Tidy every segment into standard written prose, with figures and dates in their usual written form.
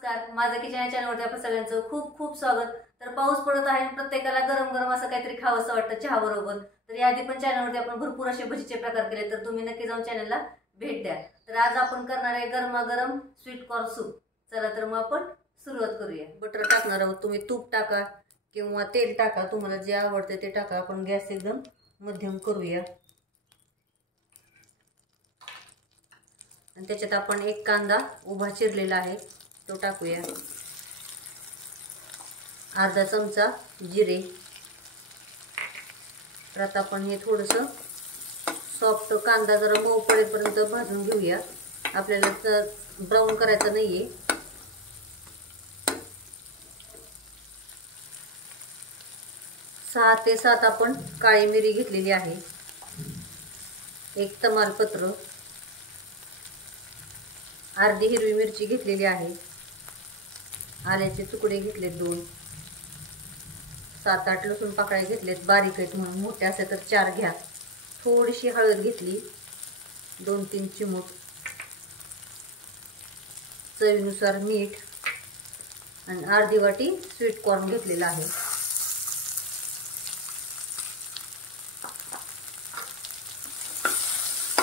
नमस्कार, माझं किचन या चॅनलवरती आपण सगळ्यांचं खूप खूप स्वागत। तर पाऊस पडत आहे, प्रत्येकाला गरम गरम असं काहीतरी खावंसं वाटतं चहा बरोबर। तर याआधी पण चॅनलवरती आपण भरपूर असे भजीचे प्रकार केले, तर तुम्ही नक्की जाऊन चॅनलला भेट द्या। तर आज आपण करणार आहे गरमागरम स्वीट कॉर्न सूप। चला तर मग आपण सुरुवात करूया। बटर टाकणार आहोत, तुम्ही तूप टाका किंवा तेल टाका, तुम्हाला जे आवडते ते टाका। आपण गॅस एकदम मध्यम करूया आणि त्याच्यात आपण एक कांदा उभा चिरलेला आहे तो टाकूया, अर्धा चमचा जिरे। तर आता आपण हे थोडंसं सॉफ्ट कांदा जरा मऊ पडेपर्यंत भाजून घेऊया, आपल्याला ब्राऊन करायचं नाहीये। 6 ते 7 आपण काळी मिरी घेतलेली आहे, एक तमालपत्र, अर्धी हिरवी मिरची घेतलेली आहे, आल्याचे तुकडे घेतलेत 2, 7-8 लसूण पाकळ्या घेतलेत बारीक आहेत म्हणून, मोठे असे तर 4 घ्या। थोडीशी हळद घेतली, 2-3 चिमूट, चवीनुसार मीठ आणि अर्धी वाटी स्वीट कॉर्न घेतलेला आहे।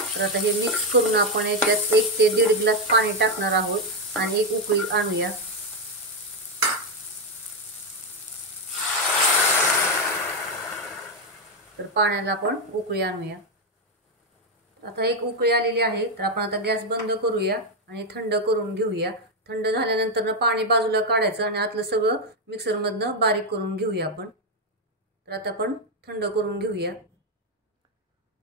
तर आता हे मिक्स करून आपण याच्यात 1 ते 1.5 ग्लास पाणी टाकणार आहोत आणि एक उकळी आणूया। तर पाण्याला आपण उकळी आणूया। आता एक उकळी आलेली आहे, तर आपण आता गॅस बंद करूया आणि थंड करून घेऊया। थंड झाल्यानंतर पाणी बाजूला काढायचं आणि आतलं सगळं मिक्सर मधनं बारीक करून घेऊया आपण। तर आता आपण थंड करून घेऊया।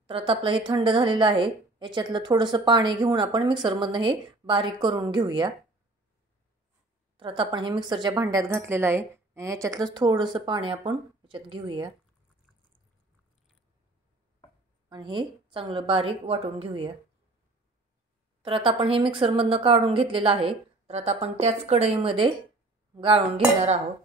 तर आता आपलं हे थंड झालेलं आहे, याच्यातलं थोडंसं पाणी घेऊन आपण मिक्सर मधनं हे बारीक करून घेऊया। तर आता आपण हे मिक्सरच्या भांड्यात घातलेलं आहे आणि याच्यातलं थोडंसं पाणी आपण याच्यात घेऊया आणि हे चांगलं बारीक वाटून घेऊया। तर आता आपण हे मिक्सर मधनं काढून घेतलेलं आहे, तर आता आपण त्याच कढईमध्ये गाळून घेणार आहोत।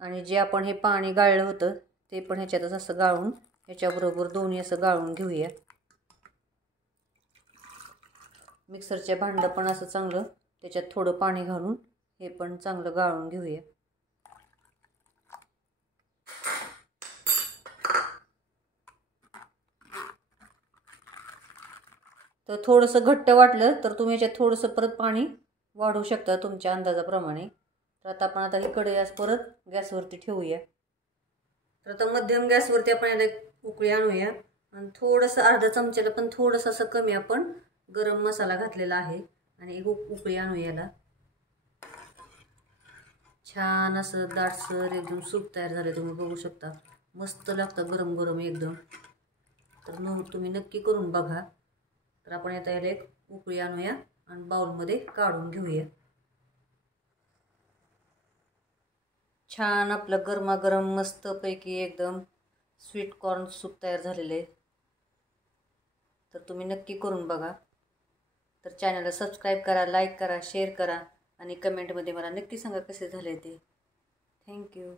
आणि जे आपण हे पाणी गाळलं होतं ते पण ह्याच्यातच असं गाळून, याच्याबरोबर दोन्ही असं गाळून घेऊया। मिक्सरचे भांडं पण असं चांगलं त्याच्यात थोडं पाणी घालून हे पण चांगलं गाळून घेऊया। तर थोडंसं घट्ट वाटलं तर तुम्ही याच्यात थोडंसं परत पाणी वाढवू शकता तुमच्या अंदाजाप्रमाणे। तर आता ही कढई आज परत गॅसवरती ठेवूया। तर आता मध्यम गॅसवरती आपण याला उकळी आणूया आणि थोडंसं अर्धा चमच्याला पण थोडंसं असं कमी आपण गरम मसाला घातलेला आहे आणि एक उकळी आणूया याला। छान असं दाटसर एकदम सूप तयार झाले, तुम्ही बघू शकता, मस्त लागतं गरम गरम एकदम। तर तुम्ही नक्की करून बघा। तर आपण आता याला एक उकळी आणूया आणि बाउलमध्ये काढून घेऊया। छान आपलं गरमागरम मस्त पैकी एकदम स्वीट कॉर्न सूप तयार झालेले आहे। तर तुम्ही नक्की करून बघा। तर चॅनलला सबस्क्राईब करा, लाईक करा, शेअर करा आणि कमेंटमध्ये मला नक्की सांगा कसे झाले ते। थँक्यू।